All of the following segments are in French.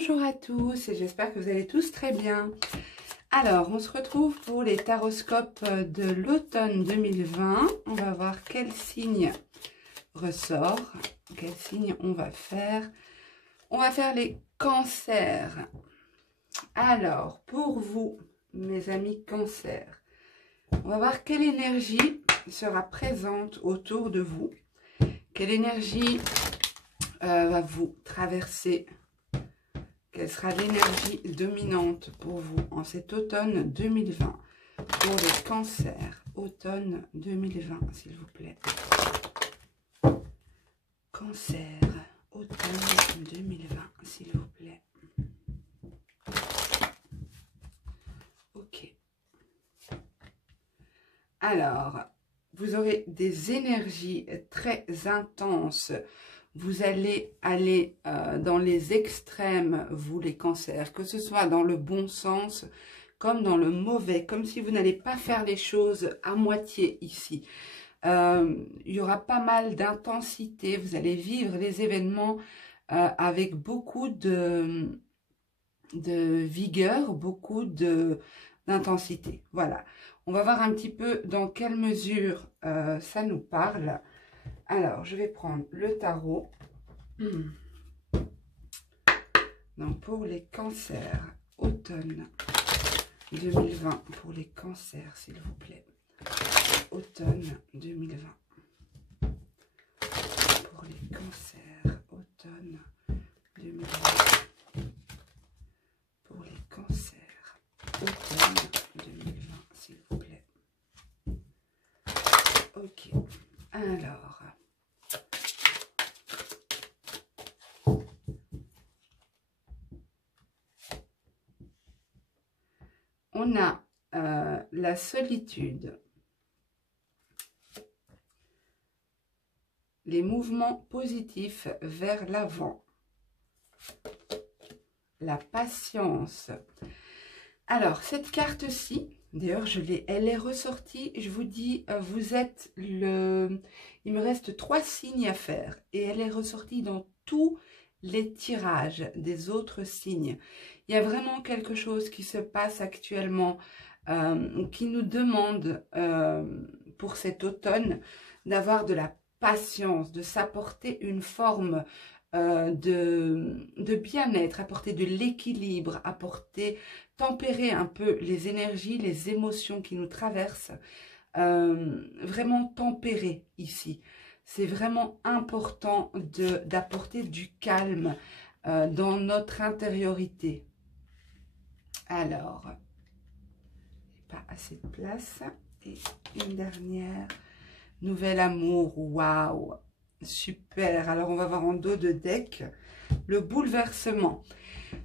Bonjour à tous et j'espère que vous allez tous très bien. Alors, on se retrouve pour les taroscopes de l'automne 2020. On va voir quel signe ressort, quel signe on va faire. On va faire les cancers. Alors, pour vous, mes amis cancers, on va voir quelle énergie sera présente autour de vous. Quelle énergie va vous traverser. Quelle sera l'énergie dominante pour vous en cet automne 2020 pour les cancers, automne 2020, s'il vous plaît. Cancer, automne 2020, s'il vous plaît. Ok. Alors, vous aurez des énergies très intenses. Vous allez aller dans les extrêmes, vous les cancers, que ce soit dans le bon sens comme dans le mauvais, comme si vous n'allez pas faire les choses à moitié ici. Il y aura pas mal d'intensité, vous allez vivre les événements avec beaucoup de vigueur, beaucoup d'intensité. Voilà, on va voir un petit peu dans quelle mesure ça nous parle. Alors, je vais prendre le tarot. Donc, pour les cancers, automne 2020, pour les cancers, s'il vous plaît. Automne 2020. Pour les cancers, automne 2020. Pour les cancers, automne 2020, s'il vous plaît. Ok, alors... on a la solitude, les mouvements positifs vers l'avant, la patience. Alors, cette carte-ci, d'ailleurs, elle est ressortie, je vous dis, vous êtes le... Il me reste 3 signes à faire et elle est ressortie dans tous les tirages des autres signes. Il y a vraiment quelque chose qui se passe actuellement qui nous demande pour cet automne d'avoir de la patience, de s'apporter une forme de bien-être, apporter de l'équilibre, tempérer un peu les énergies, les émotions qui nous traversent, vraiment tempérer ici. C'est vraiment important d'apporter du calme dans notre intériorité. Alors, pas assez de place. Et une dernière. Nouvel amour. Waouh! Super. Alors, on va voir en dos de deck le bouleversement.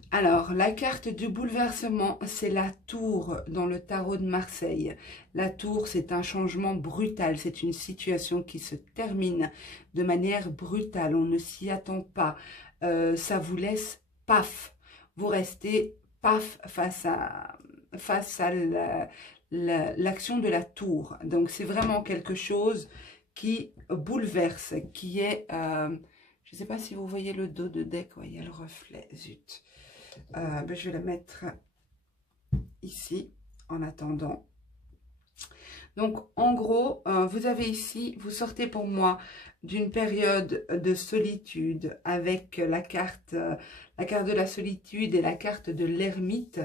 Alors, la carte du bouleversement, c'est la tour dans le tarot de Marseille. La tour, c'est un changement brutal. C'est une situation qui se termine de manière brutale. On ne s'y attend pas. Ça vous laisse paf. Vous restez paf face à l'action de la tour. Donc, c'est vraiment quelque chose qui bouleverse, qui est... je ne sais pas si vous voyez le dos de deck. Ouais, il y a le reflet. Zut. Je vais la mettre ici en attendant. Donc, en gros, vous avez ici, vous sortez pour moi d'une période de solitude avec la carte de la solitude et la carte de l'ermite.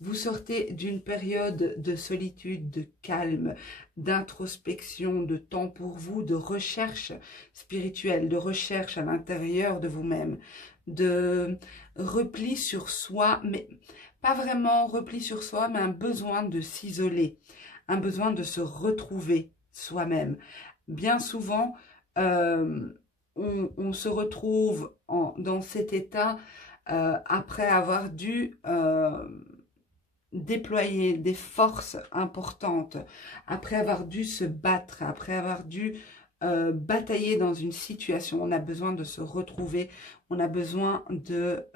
Vous sortez d'une période de solitude, de calme, d'introspection, de temps pour vous, de recherche spirituelle, de recherche à l'intérieur de vous-même, de repli sur soi, mais pas vraiment repli sur soi, mais un besoin de s'isoler. Un besoin de se retrouver soi-même. Bien souvent, on se retrouve dans cet état après avoir dû déployer des forces importantes, après avoir dû se battre, après avoir dû batailler dans une situation. On a besoin de se retrouver, on a besoin de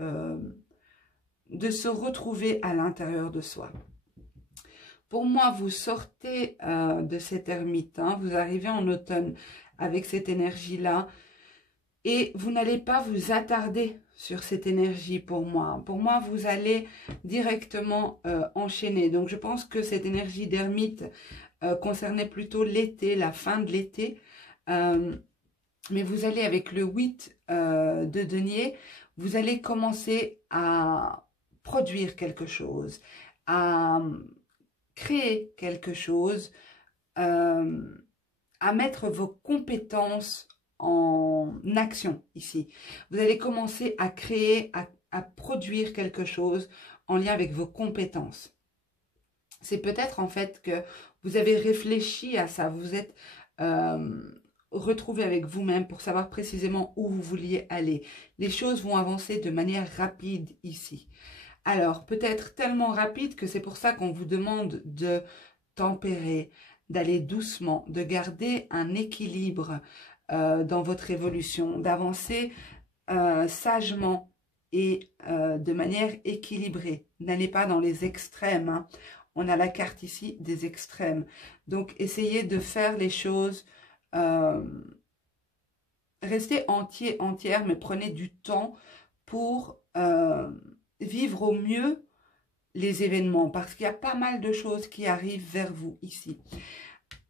se retrouver à l'intérieur de soi. Pour moi, vous sortez de cette ermite, hein, vous arrivez en automne avec cette énergie-là Et vous n'allez pas vous attarder sur cette énergie pour moi. Pour moi, vous allez directement enchaîner. Donc, je pense que cette énergie d'ermite concernait plutôt l'été, la fin de l'été. Mais vous allez, avec le 8 de denier, vous allez commencer à produire quelque chose, à créer quelque chose, à mettre vos compétences en action ici. Vous allez commencer à créer, à produire quelque chose en lien avec vos compétences. C'est peut-être en fait que vous avez réfléchi à ça, vous êtes retrouvé avec vous-même pour savoir précisément où vous vouliez aller. Les choses vont avancer de manière rapide ici. Alors, peut-être tellement rapide que c'est pour ça qu'on vous demande de tempérer, d'aller doucement, de garder un équilibre dans votre évolution, d'avancer sagement et de manière équilibrée. N'allez pas dans les extrêmes. Hein. On a la carte ici des extrêmes. Donc, essayez de faire les choses, restez entière, mais prenez du temps pour vivre au mieux les événements, parce qu'il y a pas mal de choses qui arrivent vers vous ici.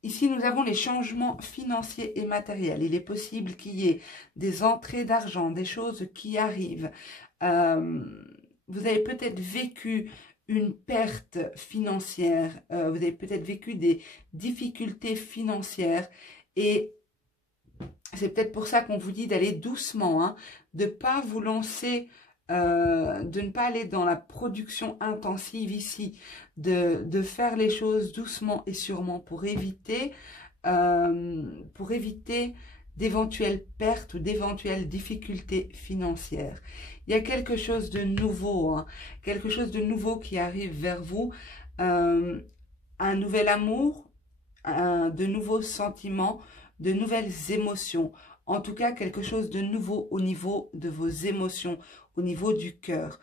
Ici, nous avons les changements financiers et matériels. Il est possible qu'il y ait des entrées d'argent, des choses qui arrivent. Vous avez peut-être vécu une perte financière, vous avez peut-être vécu des difficultés financières et c'est peut-être pour ça qu'on vous dit d'aller doucement, hein, de ne pas vous lancer, de ne pas aller dans la production intensive ici, de faire les choses doucement et sûrement pour éviter d'éventuelles pertes ou d'éventuelles difficultés financières. Il y a quelque chose de nouveau, hein, quelque chose de nouveau qui arrive vers vous, un nouvel amour, de nouveaux sentiments, de nouvelles émotions. En tout cas, quelque chose de nouveau au niveau de vos émotions, au niveau du cœur.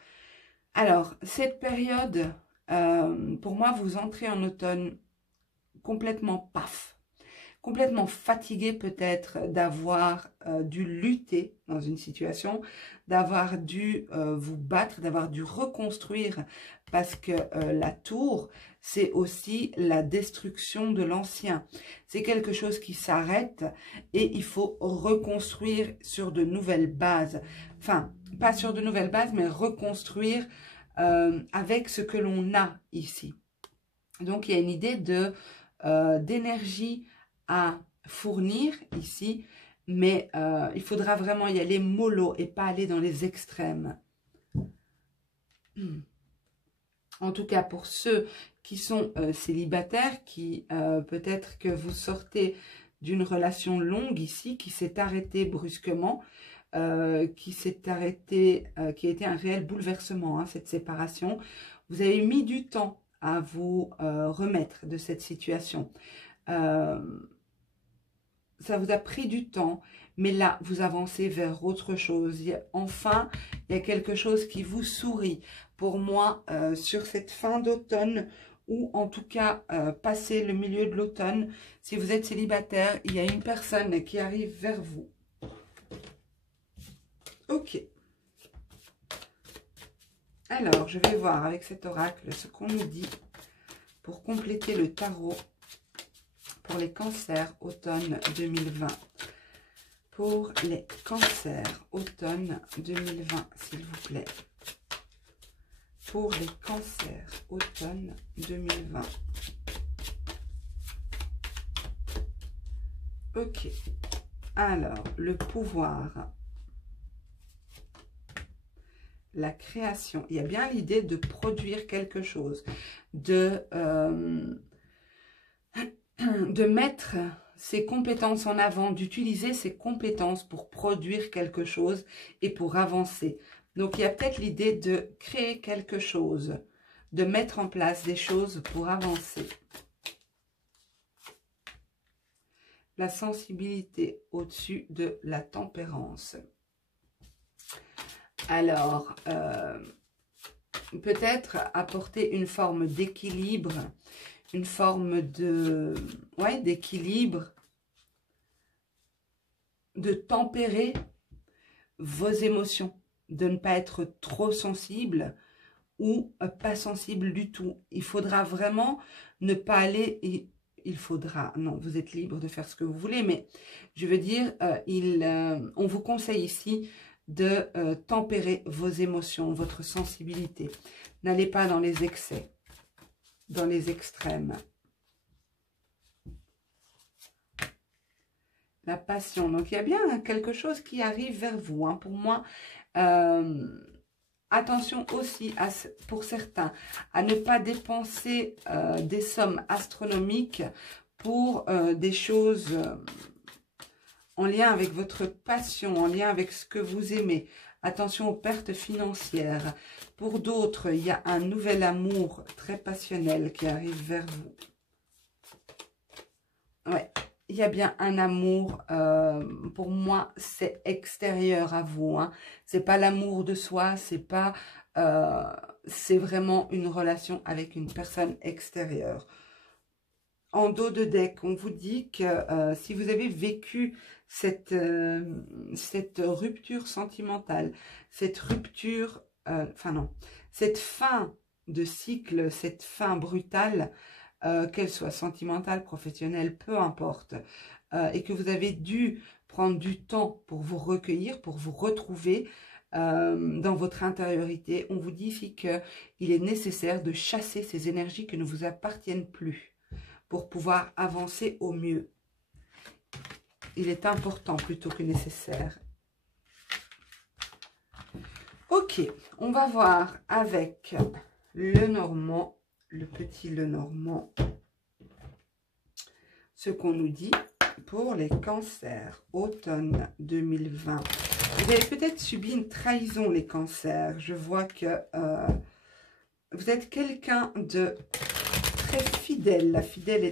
Alors, cette période, pour moi, vous entrez en automne complètement paf. Complètement fatigué peut-être d'avoir dû lutter dans une situation, d'avoir dû vous battre, d'avoir dû reconstruire, parce que la tour, c'est aussi la destruction de l'ancien. C'est quelque chose qui s'arrête et il faut reconstruire sur de nouvelles bases. Enfin, pas sur de nouvelles bases, mais reconstruire avec ce que l'on a ici. Donc, il y a une idée d'énergie à fournir ici, mais il faudra vraiment y aller mollo et pas aller dans les extrêmes. En tout cas, pour ceux qui sont célibataires, qui peut-être que vous sortez d'une relation longue ici, qui s'est arrêtée brusquement, qui s'est arrêtée, qui a été un réel bouleversement, hein, cette séparation. Vous avez mis du temps à vous remettre de cette situation. Ça vous a pris du temps, mais là, vous avancez vers autre chose. Enfin, il y a quelque chose qui vous sourit. Pour moi, sur cette fin d'automne, ou en tout cas, passer le milieu de l'automne, si vous êtes célibataire, il y a une personne qui arrive vers vous. Ok. Alors, je vais voir avec cet oracle ce qu'on nous dit pour compléter le tarot pour les cancers automne 2020. Pour les cancers automne 2020, s'il vous plaît. Pour les cancers automne 2020. Ok. Alors, le pouvoir. La création. Il y a bien l'idée de produire quelque chose. De mettre ses compétences en avant, d'utiliser ses compétences pour produire quelque chose et pour avancer. Donc, il y a peut-être l'idée de créer quelque chose, de mettre en place des choses pour avancer. La sensibilité au-dessus de la tempérance. Alors, peut-être apporter une forme d'équilibre, une forme de, ouais, d'équilibre, de tempérer vos émotions, de ne pas être trop sensible ou pas sensible du tout. Il faudra vraiment ne pas aller... Il faudra, non, vous êtes libre de faire ce que vous voulez, mais je veux dire, on vous conseille ici de tempérer vos émotions, votre sensibilité. N'allez pas dans les excès, dans les extrêmes. La passion, donc il y a bien quelque chose qui arrive vers vous, hein. Pour moi, attention aussi, pour certains, à ne pas dépenser des sommes astronomiques pour des choses en lien avec votre passion, en lien avec ce que vous aimez. Attention aux pertes financières. Pour d'autres, il y a un nouvel amour très passionnel qui arrive vers vous. Ouais, il y a bien un amour, pour moi, c'est extérieur à vous, hein. C'est pas l'amour de soi, c'est pas, c'est vraiment une relation avec une personne extérieure. En dos de deck, on vous dit que si vous avez vécu cette rupture sentimentale, cette rupture, enfin non, cette fin de cycle, cette fin brutale, qu'elle soit sentimentale, professionnelle, peu importe, et que vous avez dû prendre du temps pour vous recueillir, pour vous retrouver dans votre intériorité, on vous dit ici qu'il est nécessaire de chasser ces énergies qui ne vous appartiennent plus pour pouvoir avancer au mieux. Il est important plutôt que nécessaire. Ok, on va voir avec le Normand, le petit Lenormand, ce qu'on nous dit pour les cancers, automne 2020. Vous avez peut-être subi une trahison, les cancers. Je vois que vous êtes quelqu'un de très fidèle.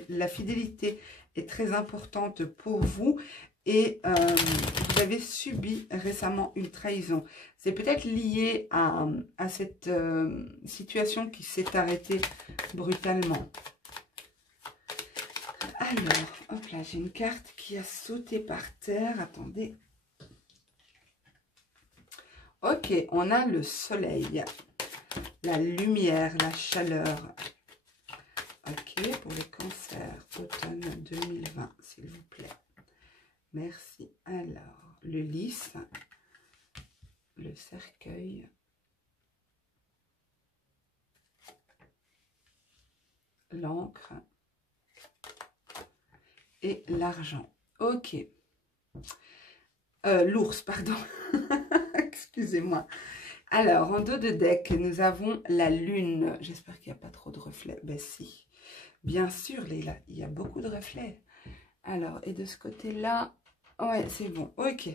La fidélité est très importante pour vous. Et vous avez subi récemment une trahison. C'est peut-être lié à cette situation qui s'est arrêtée brutalement. Alors, hop là, j'ai une carte qui a sauté par terre. Attendez. Ok, on a le soleil, la lumière, la chaleur. Ok, pour les cancers, automne 2020, s'il vous plaît. Merci. Alors, le lys, le cercueil, l'encre et l'argent. Ok. L'ours, pardon. Excusez-moi. Alors, en dos de deck, nous avons la lune. J'espère qu'il n'y a pas trop de reflets. Ben si. Bien sûr, Leila, il y a beaucoup de reflets. Alors, et de ce côté-là, ouais, c'est bon. Ok.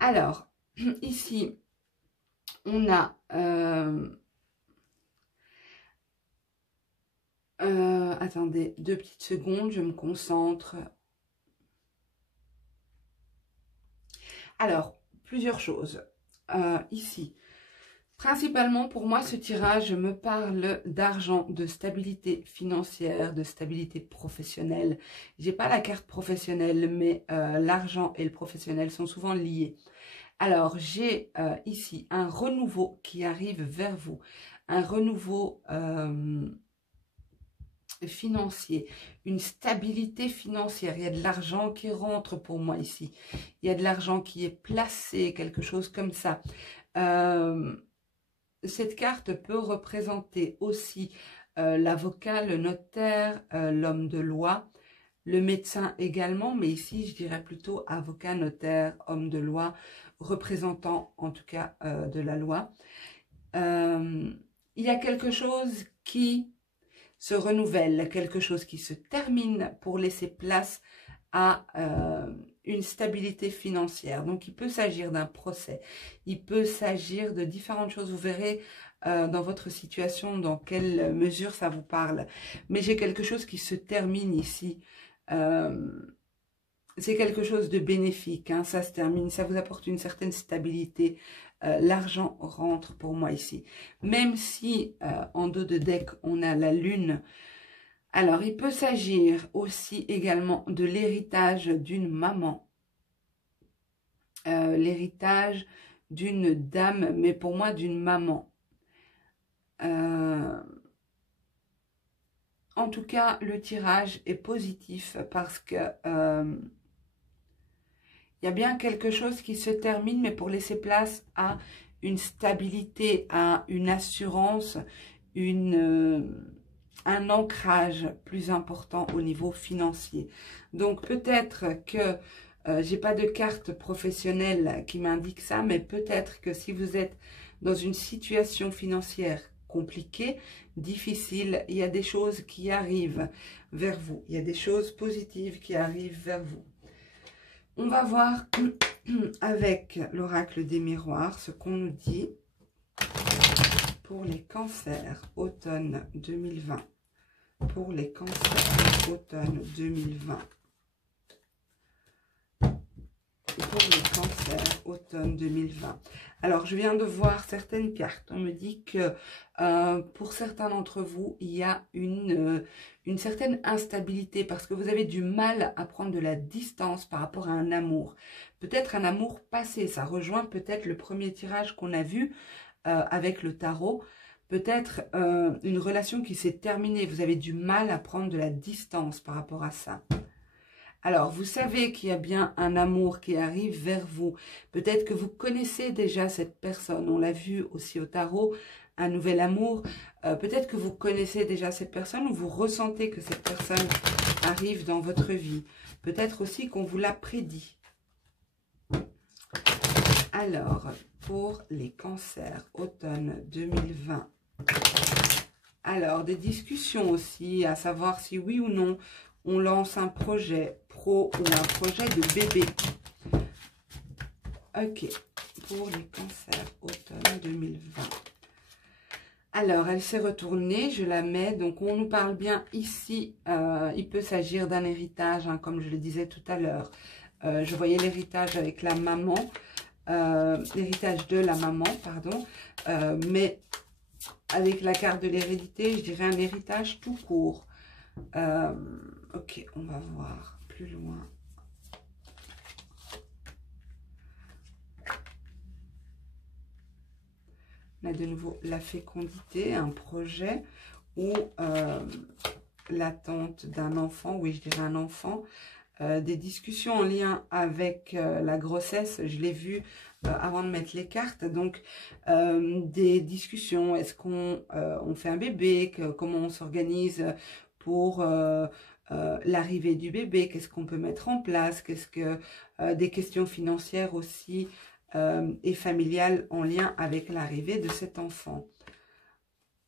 Alors, ici, on a... attendez, 2 petites secondes, je me concentre. Alors, plusieurs choses. Ici, principalement pour moi, ce tirage me parle d'argent, de stabilité financière, de stabilité professionnelle. J'ai pas la carte professionnelle, mais l'argent et le professionnel sont souvent liés. Alors, j'ai ici un renouveau qui arrive vers vous, un renouveau financier, une stabilité financière. Il y a de l'argent qui rentre pour moi ici. Il y a de l'argent qui est placé, quelque chose comme ça. Cette carte peut représenter aussi l'avocat, le notaire, l'homme de loi, le médecin également, mais ici je dirais plutôt avocat, notaire, homme de loi, représentant en tout cas de la loi. Il y a quelque chose qui se renouvelle, quelque chose qui se termine pour laisser place à une stabilité financière. Donc, il peut s'agir d'un procès, il peut s'agir de différentes choses. Vous verrez dans votre situation dans quelle mesure ça vous parle. Mais j'ai quelque chose qui se termine ici. C'est quelque chose de bénéfique, hein, ça se termine, ça vous apporte une certaine stabilité. L'argent rentre pour moi ici. Même si en dos de deck, on a la lune. Alors, il peut s'agir aussi également de l'héritage d'une maman. L'héritage d'une dame, mais pour moi d'une maman. En tout cas, le tirage est positif parce que il y a bien quelque chose qui se termine, mais pour laisser place à une stabilité, à une assurance, un ancrage plus important au niveau financier. Donc peut-être que j'ai pas de carte professionnelle qui m'indique ça, mais peut-être que si vous êtes dans une situation financière compliquée, difficile, il y a des choses qui arrivent vers vous. Il y a des choses positives qui arrivent vers vous. On va voir avec l'oracle des miroirs ce qu'on nous dit pour les cancers automne 2020. Pour les cancers automne 2020. Pour les cancers automne 2020. Alors, je viens de voir certaines cartes. On me dit que pour certains d'entre vous, il y a une certaine instabilité parce que vous avez du mal à prendre de la distance par rapport à un amour. Peut-être un amour passé. Ça rejoint peut-être le premier tirage qu'on a vu avec le tarot. Peut-être une relation qui s'est terminée. Vous avez du mal à prendre de la distance par rapport à ça. Alors, vous savez qu'il y a bien un amour qui arrive vers vous. Peut-être que vous connaissez déjà cette personne. On l'a vu aussi au tarot, un nouvel amour. Peut-être que vous connaissez déjà cette personne ou vous ressentez que cette personne arrive dans votre vie. Peut-être aussi qu'on vous l'a prédit. Alors, pour les cancers automne 2020. Alors, des discussions aussi, à savoir si oui ou non, on lance un projet pro ou un projet de bébé. Ok, pour les cancers automne 2020. Alors, elle s'est retournée, je la mets. Donc, on nous parle bien ici. Il peut s'agir d'un héritage, hein, comme je le disais tout à l'heure. Je voyais l'héritage avec la maman. L'héritage de la maman, pardon. Mais avec la carte de l'hérédité, je dirais un héritage tout court. Ok, on va voir plus loin. On a de nouveau la fécondité, un projet ou l'attente d'un enfant, oui je dirais un enfant. Des discussions en lien avec la grossesse, je l'ai vu avant de mettre les cartes. Donc des discussions, est-ce qu'on on fait un bébé, comment on s'organise pour l'arrivée du bébé, qu'est-ce qu'on peut mettre en place, qu'est-ce que des questions financières aussi et familiales en lien avec l'arrivée de cet enfant.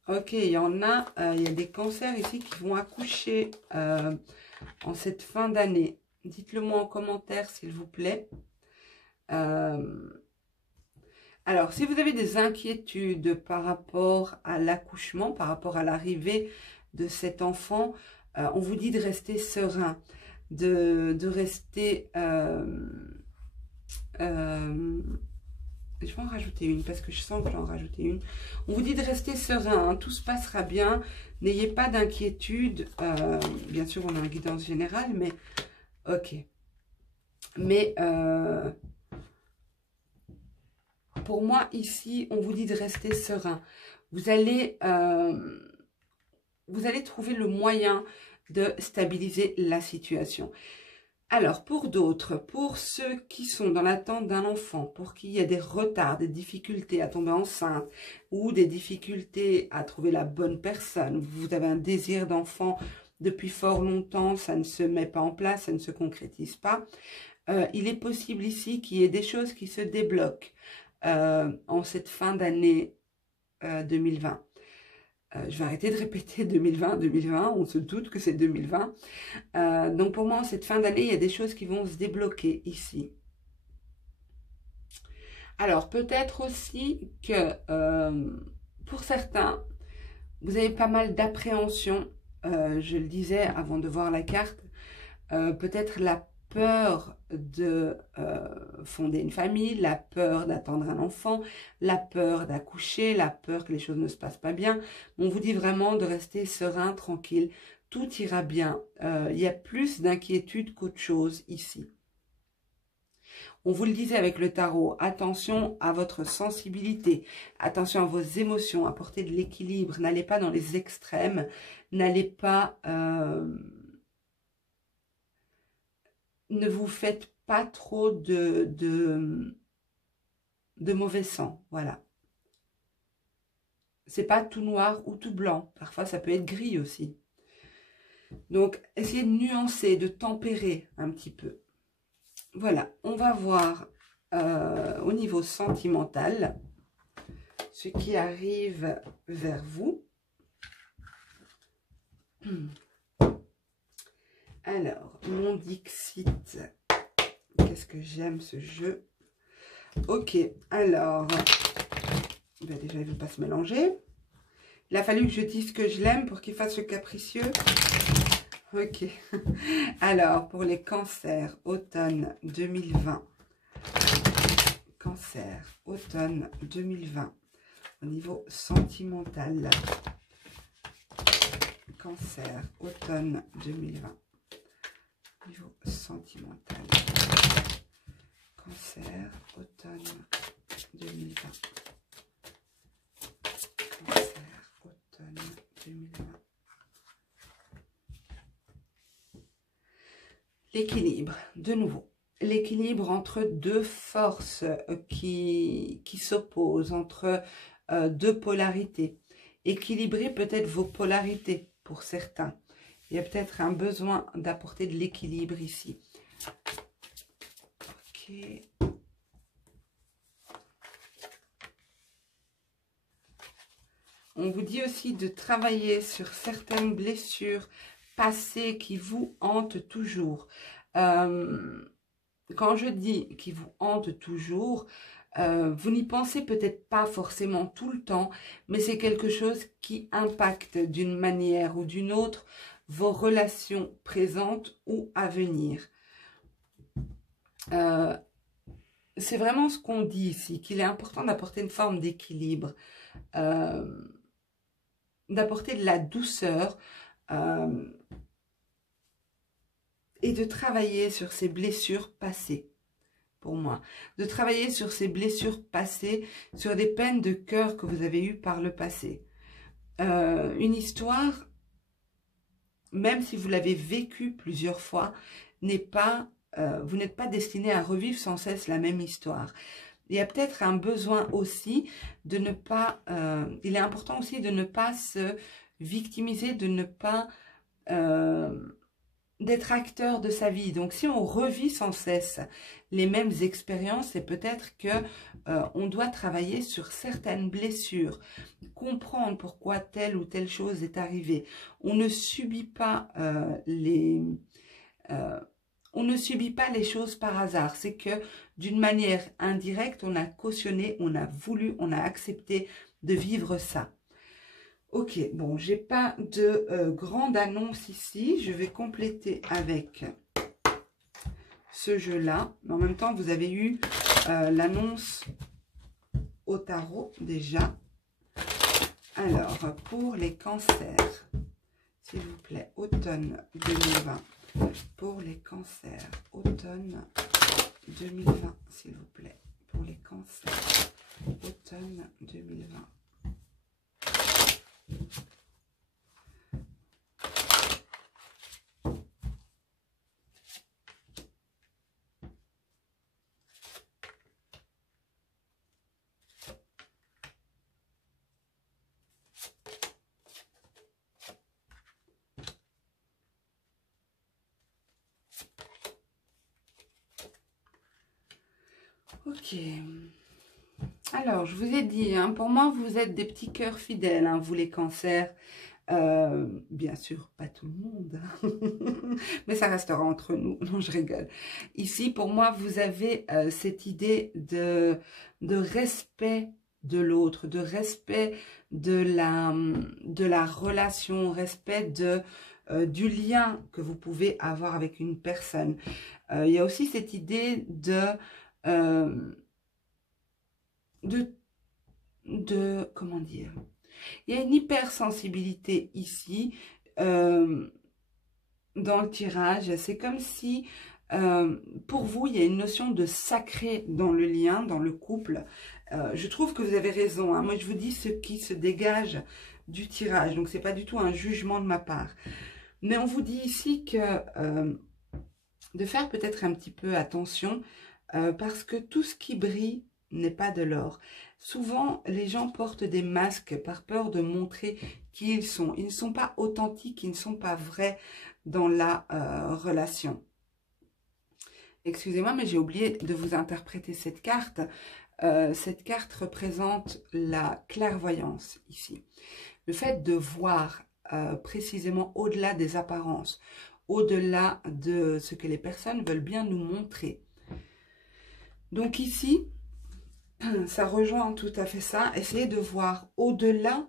Ok, il y en a, il y a des cancers ici qui vont accoucher en cette fin d'année. Dites-le moi en commentaire s'il vous plaît. Alors, si vous avez des inquiétudes par rapport à l'accouchement, par rapport à l'arrivée de cet enfant, on vous dit de rester serein, de rester... je vais en rajouter une parce que je sens que je vais en rajouter une. On vous dit de rester serein, hein, tout se passera bien. N'ayez pas d'inquiétude. Bien sûr, on a une guidance générale, mais ok. Mais pour moi, ici, on vous dit de rester serein. Vous allez trouver le moyen de stabiliser la situation. Alors, pour d'autres, pour ceux qui sont dans l'attente d'un enfant, pour qui il y a des retards, des difficultés à tomber enceinte ou des difficultés à trouver la bonne personne, vous avez un désir d'enfant depuis fort longtemps, ça ne se met pas en place, ça ne se concrétise pas, il est possible ici qu'il y ait des choses qui se débloquent en cette fin d'année 2020. Je vais arrêter de répéter 2020, 2020, on se doute que c'est 2020. Donc pour moi, en cette fin d'année, il y a des choses qui vont se débloquer ici. Alors peut-être aussi que pour certains, vous avez pas mal d'appréhension. Je le disais avant de voir la carte. Peut-être la peur de fonder une famille, la peur d'attendre un enfant, la peur d'accoucher, la peur que les choses ne se passent pas bien. On vous dit vraiment de rester serein, tranquille, tout ira bien. Il y a plus d'inquiétude qu'autre chose ici. On vous le disait avec le tarot, attention à votre sensibilité, attention à vos émotions, apportez de l'équilibre, n'allez pas dans les extrêmes, n'allez pas... ne vous faites pas trop de mauvais sang, voilà. C'est pas tout noir ou tout blanc, parfois ça peut être gris aussi. Donc, essayez de nuancer, de tempérer un petit peu. Voilà, on va voir au niveau sentimental ce qui arrive vers vous. Alors, mon Dixit, qu'est-ce que j'aime ce jeu. Ok, alors, ben déjà il ne veut pas se mélanger. Il a fallu que je dise que je l'aime pour qu'il fasse le capricieux. Ok, alors pour les cancers, automne 2020. Cancer, automne 2020. Au niveau sentimental. Cancer, automne 2020. Au niveau sentimental. Cancer, automne 2020. Cancer, automne 2020. L'équilibre, de nouveau. L'équilibre entre deux forces qui s'opposent, entre deux polarités. Équilibrer peut-être vos polarités pour certains. Il y a peut-être un besoin d'apporter de l'équilibre ici. Ok. On vous dit aussi de travailler sur certaines blessures passées qui vous hantent toujours. Quand je dis qui vous hantent toujours, vous n'y pensez peut-être pas forcément tout le temps, mais c'est quelque chose qui impacte d'une manière ou d'une autre vos relations présentes ou à venir. C'est vraiment ce qu'on dit ici, qu'il est important d'apporter une forme d'équilibre, d'apporter de la douceur et de travailler sur ces blessures passées. Pour moi, de travailler sur ces blessures passées, sur des peines de cœur que vous avez eues par le passé. Une histoire, même si vous l'avez vécue plusieurs fois, n'est pas, vous n'êtes pas destiné à revivre sans cesse la même histoire. Il y a peut-être un besoin aussi de ne pas, il est important aussi de ne pas se victimiser, de ne pas d'être acteur de sa vie. Donc si on revit sans cesse les mêmes expériences, c'est peut-être que on doit travailler sur certaines blessures, comprendre pourquoi telle ou telle chose est arrivée. On ne subit pas on ne subit pas les choses par hasard. C'est que d'une manière indirecte, on a cautionné, on a voulu, on a accepté de vivre ça. Ok, bon, j'ai pas de grande annonce ici. Je vais compléter avec ce jeu-là. Mais en même temps, vous avez eu l'annonce au tarot déjà. Alors, pour les cancers, s'il vous plaît, automne 2020. Pour les cancers, automne 2020, s'il vous plaît. Pour les cancers, automne 2020. Ok. Alors, je vous ai dit, hein, pour moi, vous êtes des petits cœurs fidèles, hein, vous les cancers. Bien sûr, pas tout le monde, mais ça restera entre nous. Non, je rigole. Ici, pour moi, vous avez cette idée de respect de l'autre, de respect de la relation, respect du lien que vous pouvez avoir avec une personne. Il y a aussi cette idée comment dire, il y a une hypersensibilité ici dans le tirage. C'est comme si Pour vous, il y a une notion de sacré dans le lien, dans le couple. Je trouve que vous avez raison, hein. Moi, je vous dis ce qui se dégage du tirage. Donc, c'est pas du tout un jugement de ma part. Mais on vous dit ici que de faire peut-être un petit peu attention parce que tout ce qui brille n'est pas de l'or. Souvent, les gens portent des masques par peur de montrer qui ils sont. Ils ne sont pas authentiques, ils ne sont pas vrais dans la relation. Excusez-moi, mais j'ai oublié de vous interpréter cette carte. Cette carte représente la clairvoyance ici. Le fait de voir précisément au-delà des apparences, au-delà de ce que les personnes veulent bien nous montrer. Donc ici, ça rejoint tout à fait ça. Essayez de voir au-delà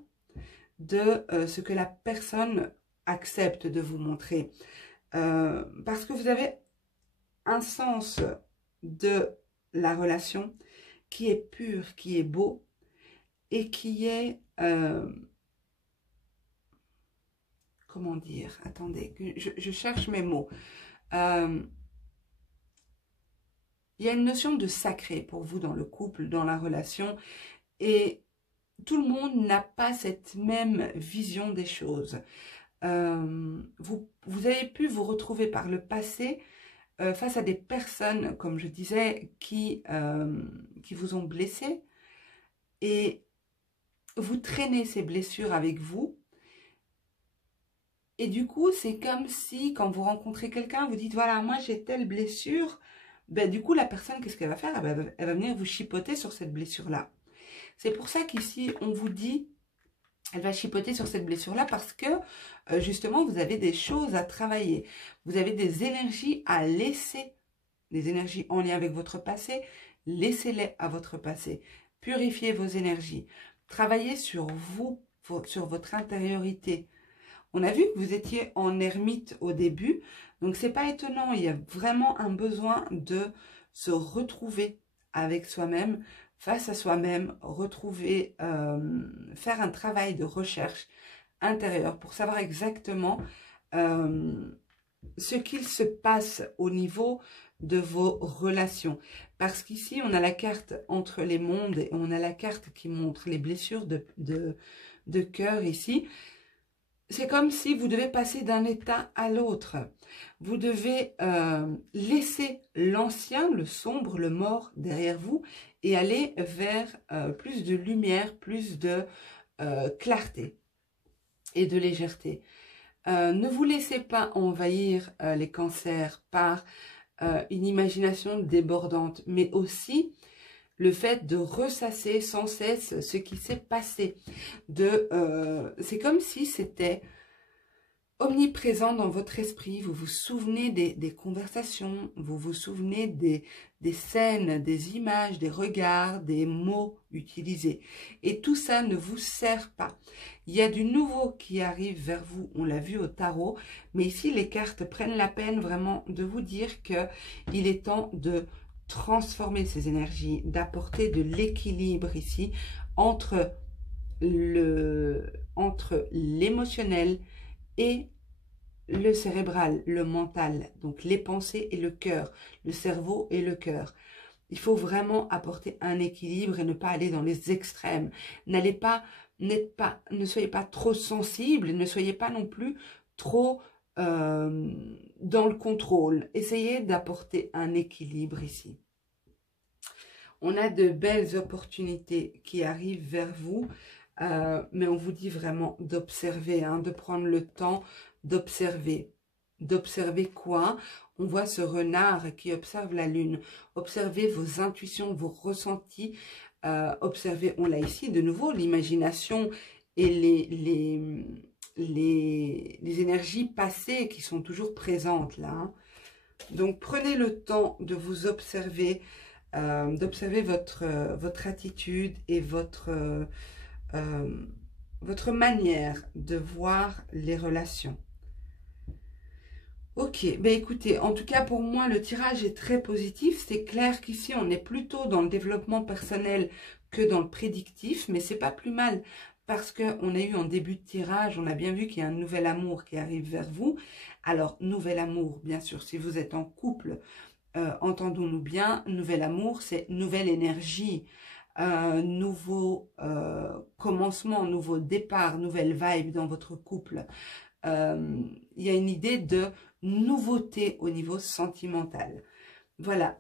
de ce que la personne accepte de vous montrer. Parce que vous avez un sens de la relation qui est pur, qui est beau et qui est... comment dire? Attendez, je cherche mes mots. Il y a une notion de sacré pour vous dans le couple, dans la relation. Et tout le monde n'a pas cette même vision des choses. Vous avez pu vous retrouver par le passé face à des personnes, comme je disais, qui vous ont blessé. Et vous traînez ces blessures avec vous. Et du coup, c'est comme si, quand vous rencontrez quelqu'un, vous dites, voilà, moi j'ai telle blessure. Ben, du coup, la personne, qu'est-ce qu'elle va faire? Elle va venir vous chipoter sur cette blessure-là. C'est pour ça qu'ici, on vous dit, elle va chipoter sur cette blessure-là parce que, justement, vous avez des choses à travailler. Vous avez des énergies à laisser, des énergies en lien avec votre passé. Laissez-les à votre passé. Purifiez vos énergies. Travaillez sur vous, sur votre intériorité. On a vu que vous étiez en ermite au début, donc c'est pas étonnant, il y a vraiment un besoin de se retrouver avec soi-même, face à soi-même, retrouver, faire un travail de recherche intérieure pour savoir exactement ce qu'il se passe au niveau de vos relations. Parce qu'ici, on a la carte entre les mondes et on a la carte qui montre les blessures de cœur ici. C'est comme si vous devez passer d'un état à l'autre. Vous devez laisser l'ancien, le sombre, le mort derrière vous et aller vers plus de lumière, plus de clarté et de légèreté. Ne vous laissez pas envahir les cancers par une imagination débordante, mais aussi le fait de ressasser sans cesse ce qui s'est passé. C'est comme si c'était omniprésent dans votre esprit. Vous vous souvenez des conversations, vous vous souvenez des scènes, des images, des regards, des mots utilisés. Et tout ça ne vous sert pas. Il y a du nouveau qui arrive vers vous, on l'a vu au tarot, mais ici les cartes prennent la peine vraiment de vous dire qu'il est temps de transformer ces énergies, d'apporter de l'équilibre ici entre l'émotionnel et le cérébral, le mental, donc les pensées et le cœur, le cerveau et le cœur. Il faut vraiment apporter un équilibre et ne pas aller dans les extrêmes. Ne soyez pas trop sensible, ne soyez pas non plus trop dans le contrôle. Essayez d'apporter un équilibre ici. On a de belles opportunités qui arrivent vers vous, mais on vous dit vraiment d'observer, hein, de prendre le temps d'observer. D'observer quoi? On voit ce renard qui observe la lune. Observez vos intuitions, vos ressentis. Observez, on l'a ici de nouveau, l'imagination et les énergies passées qui sont toujours présentes là. Hein. Donc prenez le temps de vous observer, d'observer votre attitude et votre manière de voir les relations. Ok, ben écoutez, en tout cas pour moi le tirage est très positif. C'est clair qu'ici on est plutôt dans le développement personnel que dans le prédictif, mais c'est pas plus mal parce qu'on a eu en début de tirage, on a bien vu qu'il y a un nouvel amour qui arrive vers vous. Alors, nouvel amour, bien sûr, si vous êtes en couple, entendons-nous bien, nouvel amour, c'est nouvelle énergie, nouveau commencement, nouveau départ, nouvelle vibe dans votre couple. Il y a une idée de nouveauté au niveau sentimental. Voilà.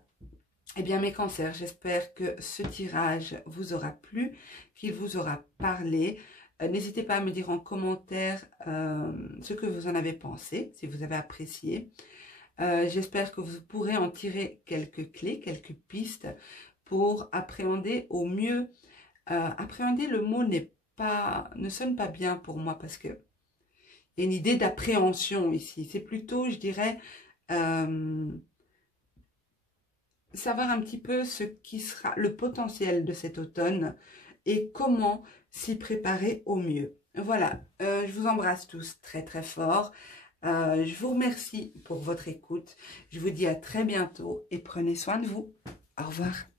Eh bien, mes cancers, j'espère que ce tirage vous aura plu, qu'il vous aura parlé. N'hésitez pas à me dire en commentaire ce que vous en avez pensé, si vous avez apprécié. J'espère que vous pourrez en tirer quelques clés, quelques pistes pour appréhender au mieux. Appréhender, le mot ne sonne pas bien pour moi parce que il y a une idée d'appréhension ici. C'est plutôt, je dirais, savoir un petit peu ce qui sera le potentiel de cet automne et comment s'y préparer au mieux. Voilà, je vous embrasse tous très très fort. Je vous remercie pour votre écoute. Je vous dis à très bientôt et prenez soin de vous. Au revoir.